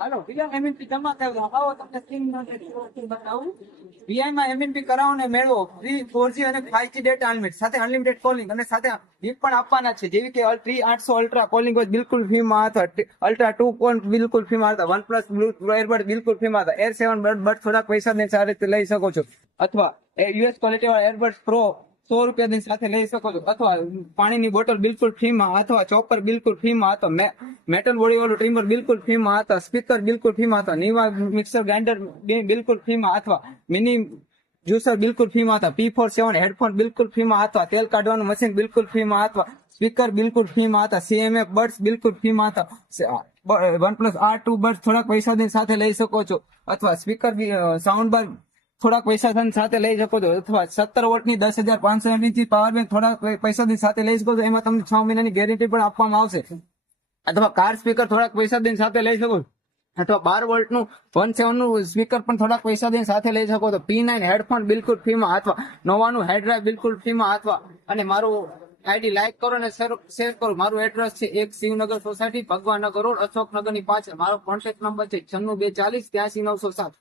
હાલો બીજા એમએનપી જમા થાય આવો તમને સ્ક્રીન બતાવું વીઆઈ માં એમએનપી કરાવો ને મેળવો ફ્રી 4G અને 5G ડેટા અનલિમિટેડ સાથે અનલિમિટેડ કોલિંગ અને સાથે ગિફ્ટ પણ આપવાના છે જેવી કે 3800 અલ્ટ્રા કોલિંગ હોય બિલકુલ ફ્રી માં હતા અલ્ટ્રા 2 કોલ બિલકુલ ફ્રી માં હતા OnePlus બ્લુ એરબડ બિલકુલ ફ્રી માં હતા Air 7 બડ થોડાક પૈસા ને સારી રીતે લઈ શકો છો અથવા યુએસ ક્વોલિટી વાળા એરબડ પ્રો 100 રૂપિયાની સાથે લઈ શકો છો અથવા પાણીની બોટલ બિલકુલ ફ્રીમાં અથવા ચોપર બિલકુલ ફ્રીમાં હતો મેટલ બોડી વાળું ટ્રીમર બિલકુલ ફ્રીમાં હતા સ્પીકર બિલકુલ ફ્રીમાં હતા નીવા મિક્સર ગ્રાઇન્ડર બિલકુલ ફ્રીમાં અથવા મિની જ્યુસર બિલકુલ ફ્રીમાં હતા P47 હેડફોન બિલકુલ ફ્રીમાં હતા તેલ કાઢવાનું મશીન બિલકુલ ફ્રીમાં હતા સ્પીકર બિલકુલ ફ્રીમાં હતા CMF બડ્સ બિલકુલ ફ્રીમાં હતા OnePlus R2 બડ્સ થોડાક પૈસાની સાથે લઈ શકો છો અથવા સ્પીકર સાઉન્ડ બાર થોડાક પૈસા સાથે લઈ શકો છો અથવા 17 વોટની 10,500 mAh પાવર બેંક થોડાક પૈસાની સાથે લઈ શકો છો એમાં તમને 6 મહિનાની ગેરંટી પણ આપવામાં આવશે અથવા કાર સ્પીકર થોડાક પૈસા દઈને સાથે લઈ શકો અથવા 12 વોલ્ટનું 1.7 નું સ્પીકર પણ થોડાક પૈસા દઈને સાથે લઈ શકો તો P9 હેડફોન બિલકુલ ફ્રીમાં અથવા નોવાનું હેડ ડ્રાઈવ બિલકુલ ફ્રીમાં અથવા અને મારું આઈડી લાઈક કરો અને શેર કરો મારું એડ્રેસ છે 1 શિવનગર સોસાયટી ભગવાનનગર રોડ અશોકનગરની પાછળ મારો કોન્ટેક્ટ નંબર છે 96 240 83 907